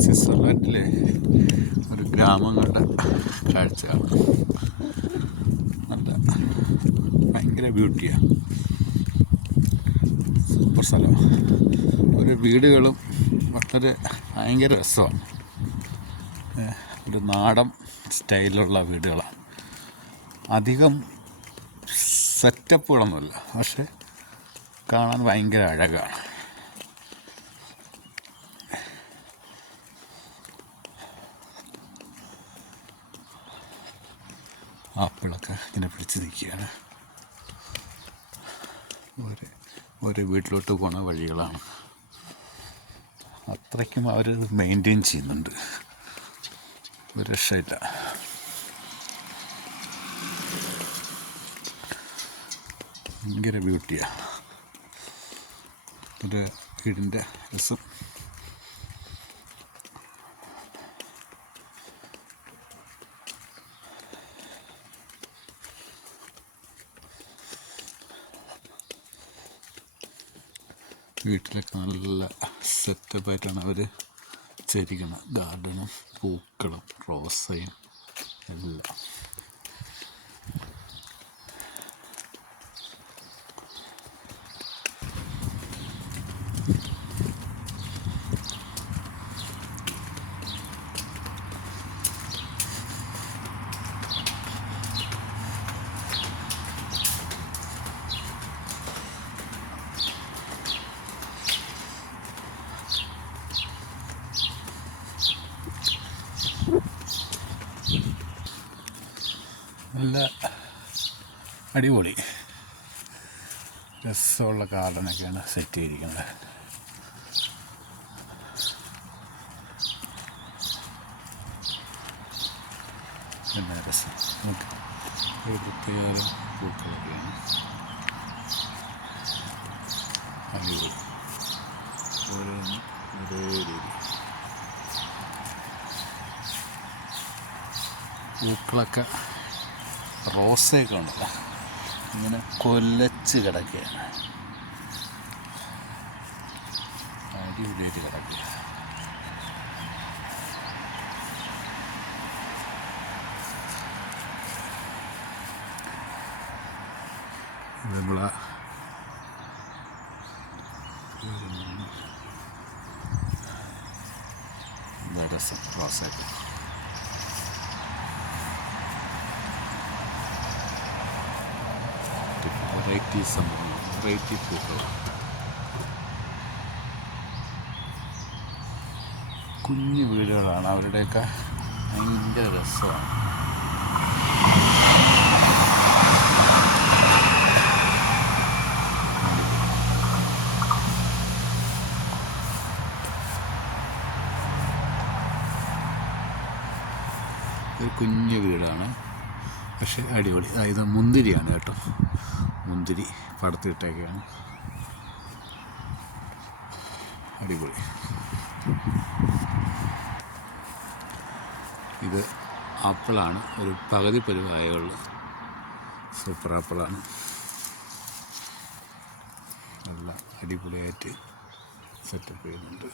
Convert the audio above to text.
സ്വിറ്റ്സർലൻഡിലെ ഒരു ഗ്രാമങ്ങളുടെ കാഴ്ചയാണ്. നല്ല ഭയങ്കര ബ്യൂട്ടിയാണ്, സൂപ്പർ സ്ഥലമാണ്. ഒരു വീടുകളും വളരെ ഭയങ്കര രസമാണ്. ഒരു നാടൻ സ്റ്റൈലിലുള്ള വീടുകളാണ്. അധികം സെറ്റപ്പുകളൊന്നുമില്ല, പക്ഷെ കാണാൻ ഭയങ്കര അഴകാണ്. ആപ്പിളൊക്കെ ഇങ്ങനെ പിടിച്ച് നിൽക്കുകയാണ്. ഒരു വീട്ടിലോട്ട് പോണ വഴികളാണ്. അത്രയ്ക്കും അവർ മെയിൻറ്റെയിൻ ചെയ്യുന്നുണ്ട്, ഒരു രക്ഷയില്ല. ഭയങ്കര ബ്യൂട്ടിയാണ് ഒരു വീടിൻ്റെ രസം. വീട്ടിലൊക്കെ നല്ല സെറ്റപ്പായിട്ടാണ് അവർ ചെയ്തിരിക്കുന്നത്. ഗാർഡനും പൂക്കളും റോസയും എല്ലാം. നല്ല അടിപൊളി രസമുള്ള ഗാർഡനൊക്കെയാണ് സെറ്റ് ചെയ്തിരിക്കുന്നത്. പിന്നെ രസം നമുക്ക് പ്രത്യേക പൂക്കളൊക്കെയാണ്. അടിപൊളി, ഓരോന്നും ഒരേ രീതി. പൂക്കളൊക്കെ റോസയൊക്കെ ഉണ്ടല്ലോ, ഇങ്ങനെ കൊലച്ച് കിടക്കുകയാണ്, അടിപൊളിയായിട്ട് കിടക്കുക. നമ്മളെ രസം റോസയൊക്കെ. വെറൈറ്റി പൂക്കൾ. കുഞ്ഞു വീടുകളാണ്, അവരുടെയൊക്കെ ഭയങ്കര രസമാണ്. ഒരു കുഞ്ഞു വീടാണ്, പക്ഷെ അടിപൊളി. ഇത് മുന്തിരിയാണ് കേട്ടോ, മുന്തിരി പടത്തിട്ടൊക്കെയാണ്. അടിപൊളി. ഇത് ആപ്പിളാണ്, ഒരു പകുതി പരിവായുള്ളൂ. സൂപ്പർ ആപ്പിളാണ്, നല്ല അടിപൊളിയായിട്ട് സെറ്റപ്പ് ചെയ്യുന്നുണ്ട്.